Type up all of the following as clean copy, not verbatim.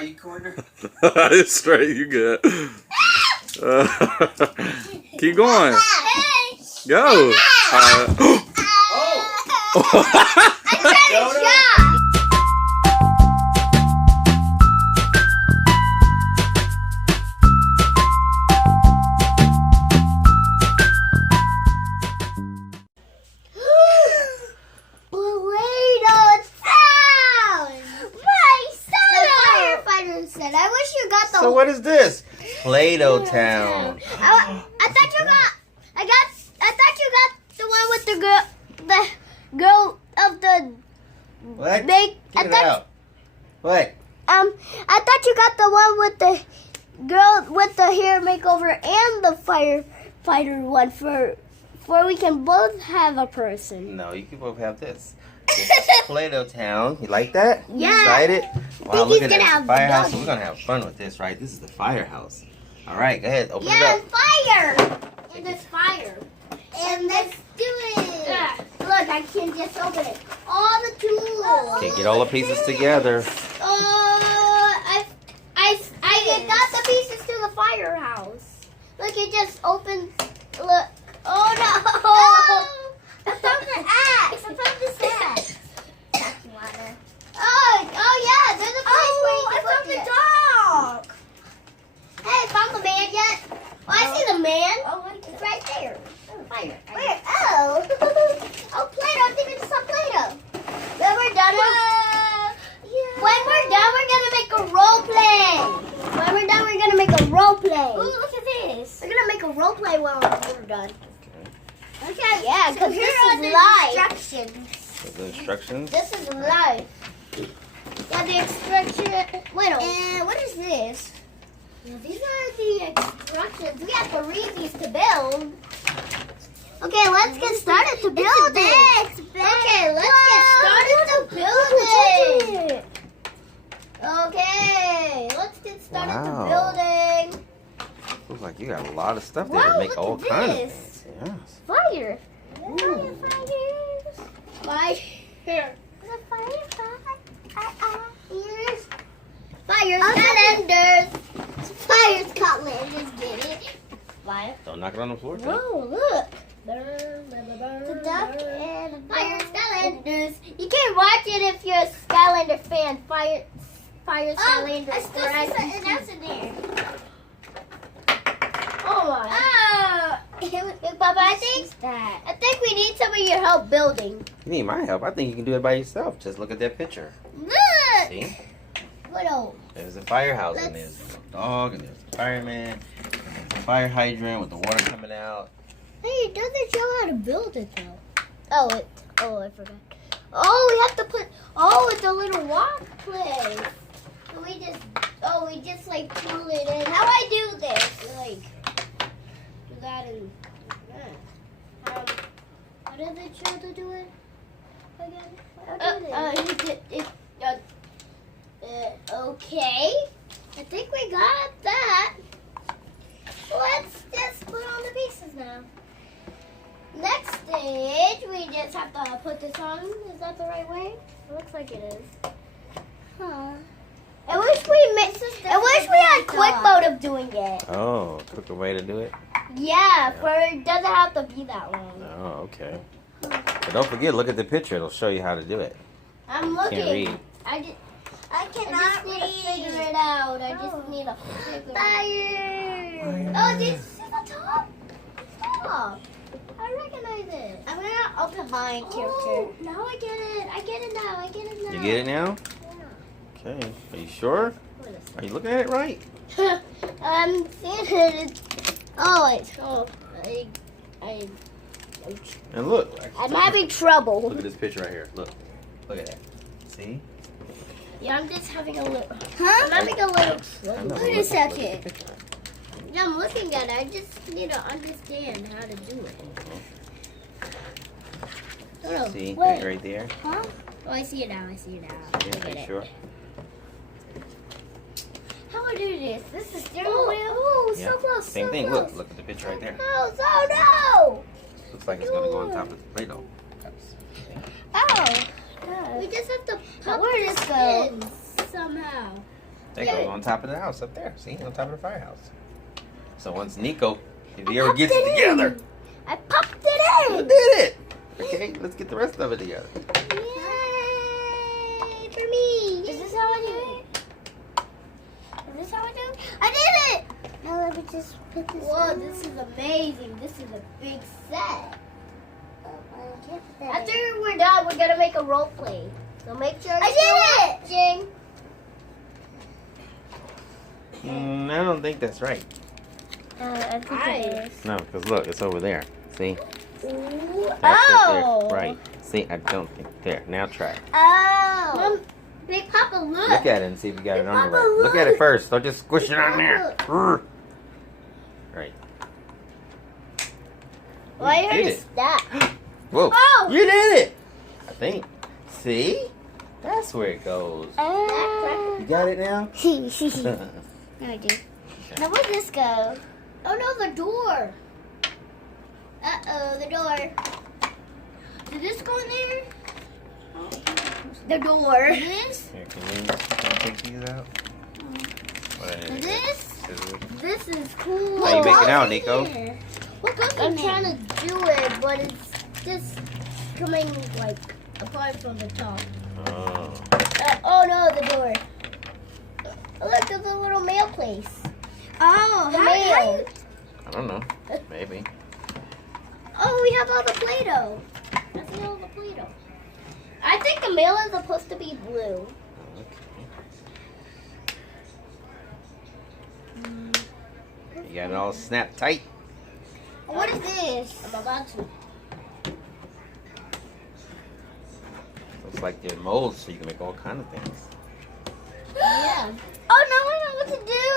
Are you corner? It's straight. You good. Keep going. Go. So what is this? Play-doh Town. I thought you got the one with the girl of the What? big. Get it out. What? I thought you got the one with the girl with the hair makeover and the firefighter one for we can both have a person. No, you can both have this. This is Play-doh Town. You like that? Yeah. You excited? Wow, look at gonna that have firehouse. doggy. We're gonna have fun with this, right? This is the firehouse. All right, go ahead. Open it Yeah, up. fire! And there's fire. And let's do it. Look, I can just open it. All the tools. Okay, get all the pieces together. I got the pieces to the firehouse. Look, it just opens. Look. Oh no! I found the axe. I found this axe. Oh yeah, there's a place where you can put the dog. Hey, found the man yet? Oh, I see the man. Oh, it's right there. Fire. Where? Oh. Oh, Play-doh. I think I just saw Play-doh. When we're done, we're gonna make a role play. When we're done, we're gonna make a role play. Ooh, look at this. We're gonna make a role play when we're done. Okay. Yeah, because this is live. Instructions. The instructions. This is live. Yeah, the instruction. Wait. And what is this? Yeah, these are the instructions. We have to read these to build. Okay, let's get started to build it. Okay, let's get started to build it. Okay, let's get started to building. Looks like you got a lot of stuff there Wow, to make look all at kinds of this. things. Yes. Fire. Fire. Fire calendars. Fire calendars. Get it? Fire. Don't knock it on the floor. Whoa, look. The duck and fire calendars. You can't watch it if you're a Skylander fan. Fire Skylander. I still see something else in there. Oh my. Papa, I think we need some of your help building. You need my help. I think you can do it by yourself. Just look at that picture. Look. See? What else? There's a firehouse and there's a dog and there's a fireman. There's a fire hydrant with the water coming out. Hey, it doesn't show how to build it though. Oh, I forgot. Oh, we have to put. Oh, it's a little walk place. So we just like pull it in. How I do this? Like do that and how did they show to do it again? Okay. I think we got that. Let's just put on the pieces now. Next stage, we just have to put this on. Is that the right way? It looks like it is. Huh. I wish we had quick mode of doing it. Oh, quicker way to do it? Yeah, for it doesn't have to be that long. Oh, okay. But don't forget, look at the picture. It'll show you how to do it. I'm looking. Can't read. I just need to figure it out. I just need to figure it out. Fire! Oh, did you see the top? Stop. I recognize it. I'm going to open my character. Oh, now I get it. I get it now. You get it now? Yeah. Okay. Are you sure? Are you looking at it right? I'm seeing it. And look. I'm having trouble. Look at this picture right here. Look. Look at that. See? Yeah, I'm just having a little. Huh? I'm having a little trouble. Wait a second. Yeah, I'm looking at it. I just need to understand how to do it. Oh, See? wait. Right there. Huh? Oh, I see it now. Yeah, are you sure? How do I do this? This is steering wheel. Oh, Yeah. so close. Same so thing. Close. Look at the picture right there. Oh, no. Looks like it's going to go on top of the Play-doh. Oh. We just have to pop where this goes somehow. That goes on top of the house up there. See, on top of the firehouse. So once Niko, if he ever gets it together. I popped it in. You did it. Okay, let's get the rest of it together. Yay for me. Is this how I do it? Is this how I do it? I did it. Now let me just put this. Whoa, this is amazing. This is a big set. After we're done, we're gonna make a role play. So make sure I did it. I don't think that's right. I think it is. No, because look, it's over there. See? Ooh. That's Oh. it there. Right. See, I don't think. There, now try it. Oh. Mom, Big Papa, look. Look at it and see if you got it on Papa, there right. Look at it look. first. Don't just squish it on there. Papa. Right. Why You are did you it. that? Whoa. Oh. You did it. I think. See? That's where it goes. You got it now? No, I do. Now where'd this go? Oh no, the door. Uh-oh, the door. Did this go in there? The door. This? Here, can you take these out? This? Scissors. This is cool. How you make it out, What goes Niko? in there? What goes in there? I'm trying to do it, but it's just coming like apart from the top. Oh. Oh no, the door. Look, there's a little mail place. Oh, the mail. I don't know. Maybe. Oh, we have all the Play-doh. I see all the Play-doh. I think the mail is supposed to be blue. You got it all snapped tight. What is this? I'm about to. Looks like they're molds, so you can make all kind of things. Yeah. Oh, now I know what to do.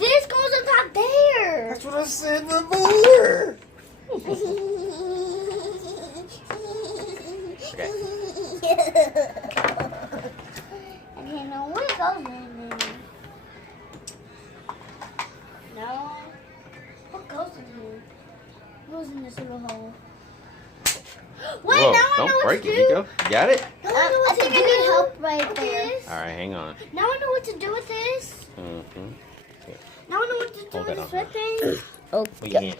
This goes on top there. That's what I said before. Okay. I didn't know what goes in there. No. What goes in here? What goes in this little hole? Wait, Whoa, now I know don't what break to it, do. Nico. You got it? Now I know what to do. I need help right there. All right, hang on. Now I know what to do with this. Mm-hmm. Now I know what to do Hold with that this on red thing. Well, you can't.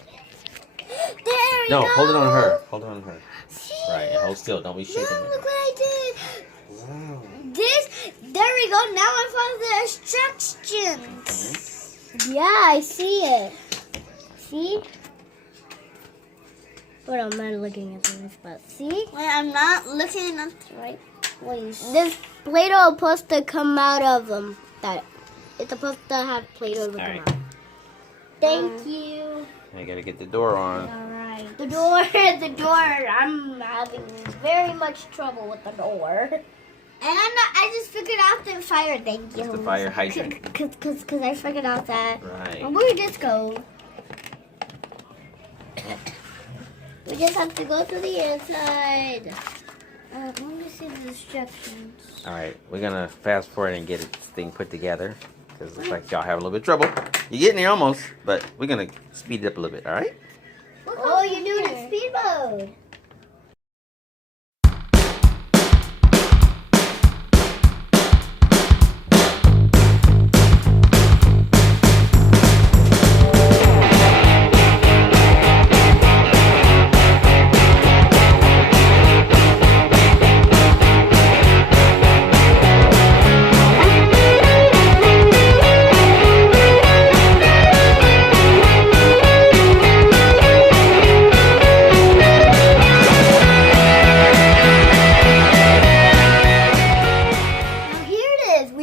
There we No, go. hold it on her. Hold it on her. See? Right, and hold still. Don't be shaking Now it. look what I did. Wow. There we go. Now I found the instructions. Yeah, I see it. See? But I'm not looking at the right spot. See? Wait, I'm not looking at the right place. This Play-Doh is supposed to come out of them. That it's supposed to have Play-Doh to come Alright. out. Thank you. I gotta get the door on. Alright. The door. I'm having very much trouble with the door. And I just figured out the fire. Thank you. It's the fire hydrant. Cause I figured out that. Right. And where did this go? We just have to go to the inside. Let me see the instructions. All right, we're gonna fast forward and get this thing put together because it looks like y'all have a little bit of trouble. You're getting there almost, but we're gonna speed it up a little bit. All right? Oh, you're doing it speed mode.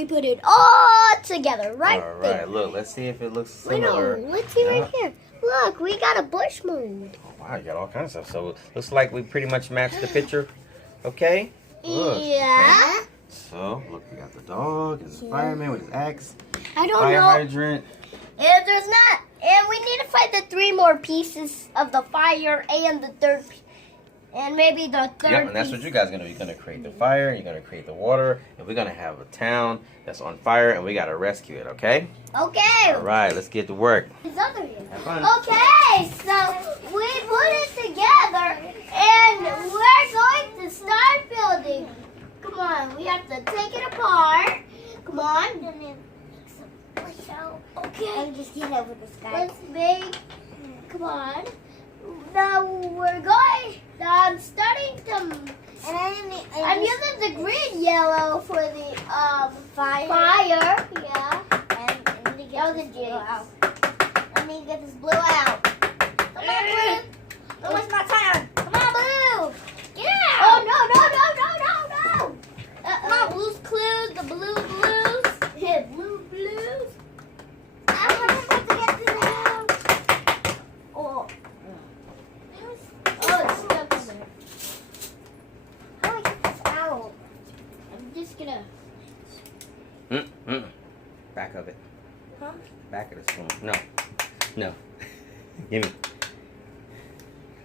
Put it all together right All right. there. Look, let's see if it looks Wait, no, similar. let's see right here. Look, we got a bush mode. Oh, wow, you got all kinds of stuff. So it looks like we pretty much matched the picture. Okay. Look, Yeah. okay. So look, we got the dog and the fireman with his axe. I don't Fire know. hydrant. And there's not. And we need to find the 3 more pieces of the fire and the third and maybe the third Yep, and that's piece. what you guys are gonna do. You're gonna create the fire, you're gonna create the water, and we're gonna have a town that's on fire, and we gotta rescue it. Okay? Okay. All right, let's get to work. It's under here. Have fun. Okay, so we put it together and we're going to start building. Come on, we have to take it apart. Come on. over the sky. Let's make. Come on. Now we're going. Now I'm starting to. I'm using the green yellow for the fire. Yeah. And that was a jinx. Let me get this blue out. Come on, blue. Oh, it's my turn. Come on, blue. Get out. Oh no. Come on, blues clues. The blue blues. Yeah, blue blues. I'm going to get this out. Oh, it's stuck in there. How do I get this out? I'm just gonna. Back of it. Huh? Back of the spoon. No. Give me.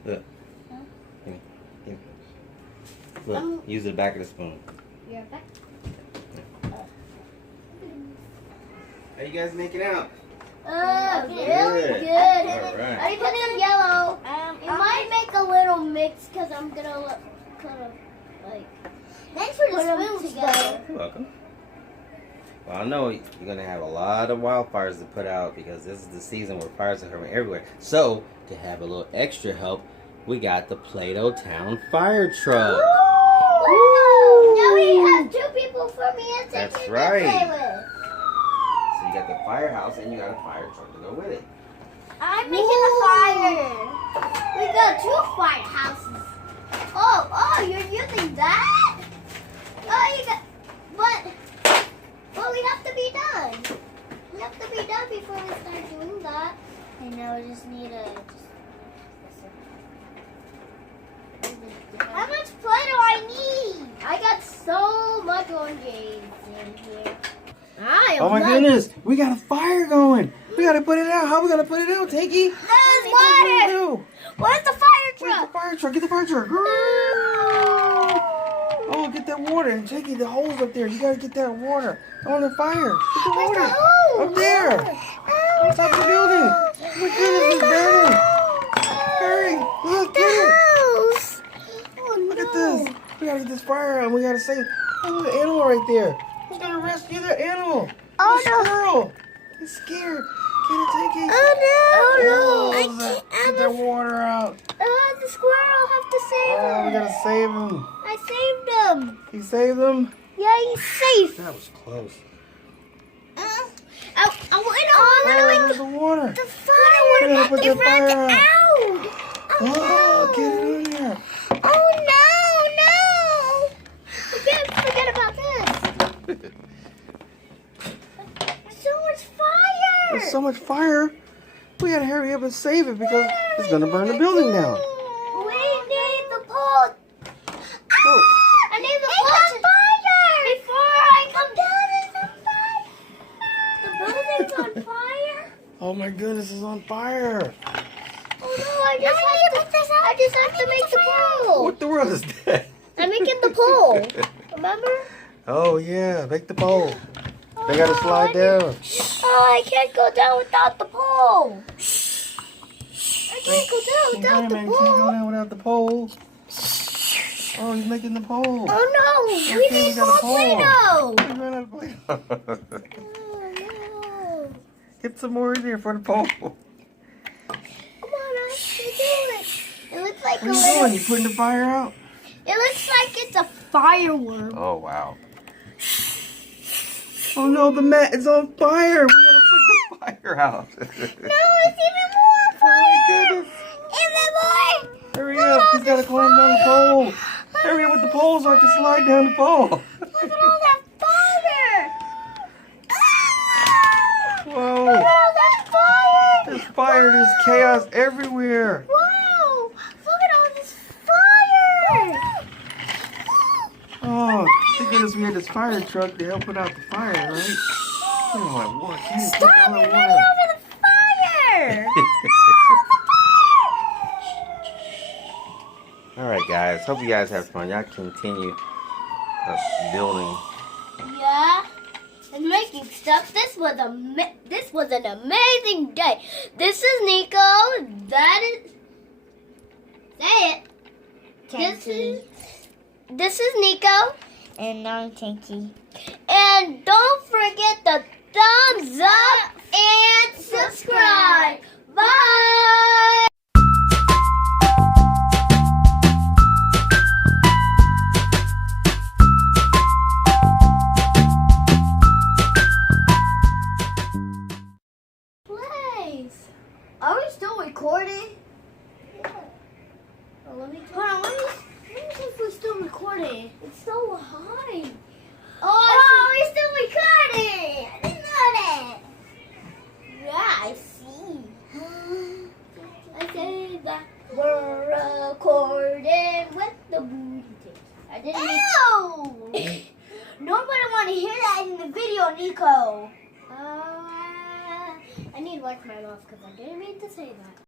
Look. Huh? Give me. Look. Use the back of the spoon. You're back. How you guys making out? Really good. All right. I put some yellow. It might make a little mix because I'm gonna kind of like. Thanks for the spoons together. You're welcome. Well, I know you're gonna have a lot of wildfires to put out because this is the season where fires are coming everywhere. So to have a little extra help, we got the Play-doh Town Fire Truck. Woo! Now we have 2 people for me and That's Tanky right. to play with. So you got the firehouse and you got a fire truck to go with it. I'm making the fire. We got 2 firehouses. Oh, you're using that? Oh, you got, but we have to be done. We have to be done before we start doing that. I know, we just need a. How much play do I need? I got so much oranges in here. Oh my goodness, we got a fire going. We gotta put it out. How are we gonna put it out, Tanky? There's water. Where's the fire truck? Where's the fire truck? Get the fire truck. Oh, get that water. And Tanky, the hole's up there. You gotta get that water on the fire. Get the Where's water. the hose? Up there. On top of the building. Oh my goodness, it's burning. Hurry. Look, get it. Look at this. We gotta get this fire out and we gotta save. Oh, look, an animal right there. Who's gonna rescue that animal? Oh, The squirrel. He's scared. Get it, Tanky. Oh no! I can't. Get that water out. The squirrel have to save him. Oh, we gotta save him. I saved him. You saved him? Yeah, he's safe. That was close. Where's the water? the fire? We gotta put the fire out. Oh, Oh, get it on there. Oh no! We can't forget about this. So much fire! There's so much fire. We gotta hurry up and save it because it's gonna burn the building down. We need the pole. Oh. I need the pole. It's on fire! Before I come down, it's on fire. The building's on fire. Oh my goodness, it's on fire. Oh no, I just have to make the pole. What the world is that? I'm making the pole. Remember? Oh yeah, make the pole. They gotta slide down. Oh, I can't go down without the pole. I can't go down without the Man, can't go pole. down without the pole. Oh, he's making the pole. Oh no, we need got a more pole. Play-Doh. We ran out of Play-Doh. Oh no. Get some more in there for the pole. Come on, I can do it. It looks like What are you doing? You putting the fire out? It looks like it's a fireworm. Oh, wow. Oh, no, the mat is on fire. We gotta put the fire out. No, it's even more fire. Oh, my goodness. Even more. Hurry up. He's gotta climb down the pole. Hurry up with the pole so I can slide down the pole. Look at all that fire. Whoa. Look at all that fire. There's fire. There's chaos everywhere. Wow. Look at all this fire. Oh, thank goodness we had this fire truck to help put out the fire, right? Oh, my Lord. Stop, you're running over the fire. All right, guys. Hope you guys have fun. Y'all continue building. Yeah. And making stuff. This was an amazing day. This is Niko. That is. Say it. This is Niko. And I'm Tanky. And don't forget the thumbs up and subscribe. Bye. Place. Are we still recording? Oh, let me see if we're still recording. It's so high. Oh, we're still recording. I didn't know that. Yeah, I see. I said that we're recording with the booty tape. I didn't. Ew! Nobody want to hear that in the video, Niko. I need to wipe my mouth because I didn't mean to say that.